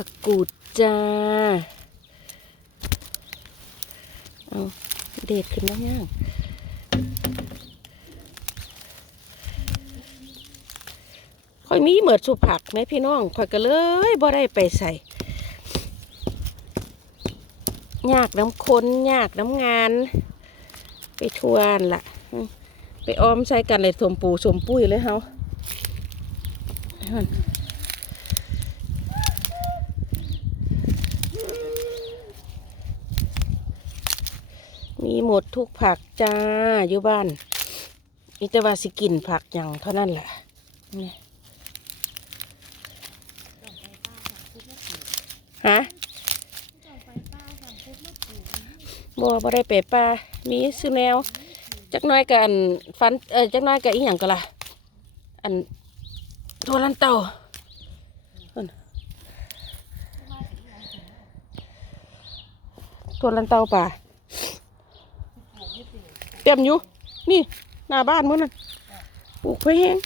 ผักกูดจ้า เอาเด็ดขึ้นแล้วย่างค่อยมีเหมือดสุผักไหมพี่น้องค่อยก็เลยบ่ได้ไปใส่ยากน้ำค้นยากน้ำงาน ไปทวนล่ะ ไปออมใส่กันเลยสมปูสมปุ้ยเลยเฮาเอา มีหมดทุกผักจ้าอยู่บ้านมีแต่ว่าสิกินผักอย่างเท่านั้นแหละนี่ฮะบ่บ่ได้ไปป่ามีซื้อแนว จักน้อยกับอันฟันเออจักน้อยกับอีหยังก็ล่ะ อันตัวลันเต่าตัวลันเต่าป่า เต็มอยู่ นี่หน้าบ้านมื้อนั้นปลูกไว้แห้ง